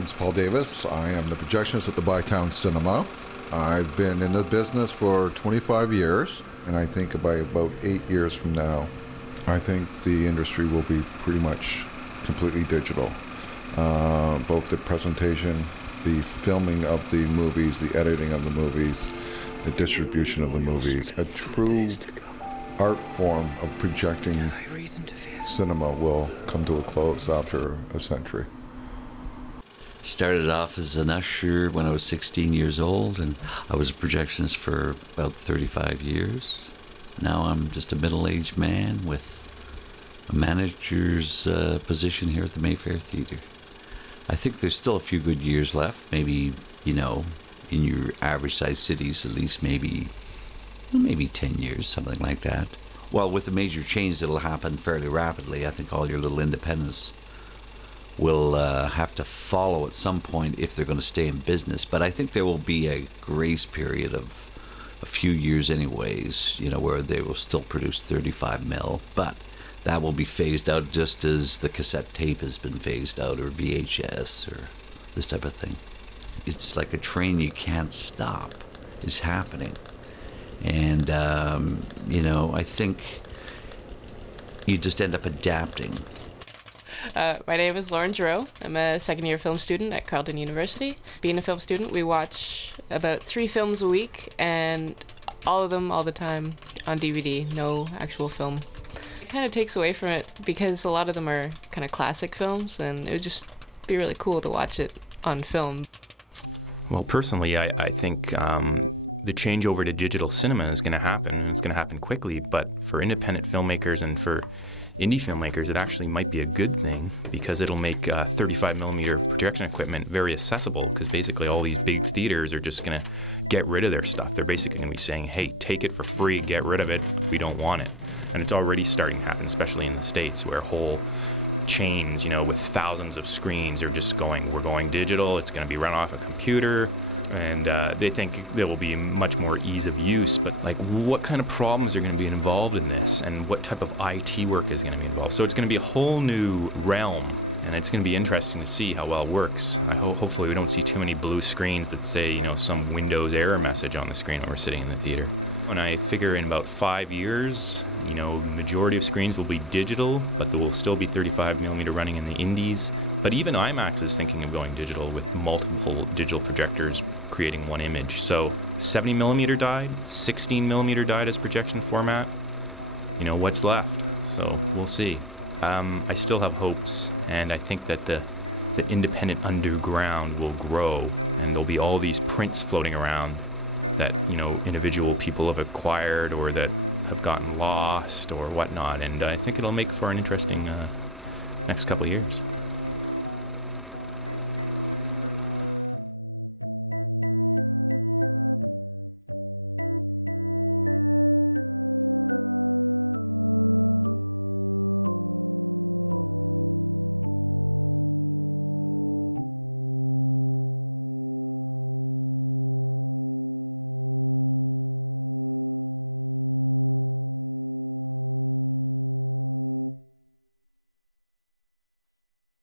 name's Paul Davis. I am the projectionist at the Bytown Cinema. I've been in the business for 25 years, and I think by about 8 years from now, I think the industry will be pretty much completely digital. Both the presentation, the filming of the movies, the editing of the movies, the distribution of the movies. A true art form of projecting cinema will come to a close after a century. Started off as an usher when I was 16 years old, and I was a projectionist for about 35 years. Now I'm just a middle-aged man with a manager's position here at the Mayfair Theatre. I think there's still a few good years left, maybe, you know, in your average-sized cities, at least maybe 10 years, something like that. Well, with the major change that'll happen fairly rapidly, I think all your little independents will have to follow at some point if they're going to stay in business. But I think there will be a grace period of a few years anyways, you know, where they will still produce 35 mil, but that will be phased out just as the cassette tape has been phased out, or VHS, or this type of thing. It's like a train you can't stop is happening. And, you know, I think you just end up adapting. My name is Lauren Giroux. I'm a second-year film student at Carleton University. Being a film student, we watch about 3 films a week, and all of them all the time on DVD, no actual film. It kind of takes away from it because a lot of them are kind of classic films, and it would just be really cool to watch it on film. Well, personally, I think the change over to digital cinema is going to happen, and it's going to happen quickly, but for independent filmmakers and for indie filmmakers, it actually might be a good thing because it'll make 35mm projection equipment very accessible, because basically all these big theaters are just going to get rid of their stuff. They're basically going to be saying, hey, take it for free, get rid of it, we don't want it. And it's already starting to happen, especially in the States, where whole chains, you know, with thousands of screens are just going, we're going digital, it's going to be run off a computer. And they think there will be much more ease of use, but like what kind of problems are going to be involved in this, and what type of IT work is going to be involved. So it's going to be a whole new realm, and it's going to be interesting to see how well it works. Hopefully we don't see too many blue screens that say, you know, some Windows error message on the screen when we're sitting in the theater. When I figure in about 5 years, you know, the majority of screens will be digital, but there will still be 35mm running in the indies. But even IMAX is thinking of going digital with multiple digital projectors creating one image. So 70mm died, 16mm died as projection format. You know, what's left? So we'll see. I still have hopes, and I think that the independent underground will grow, and there'll be all these prints floating around that, you know, individual people have acquired or that have gotten lost or whatnot, and I think it'll make for an interesting next couple of years.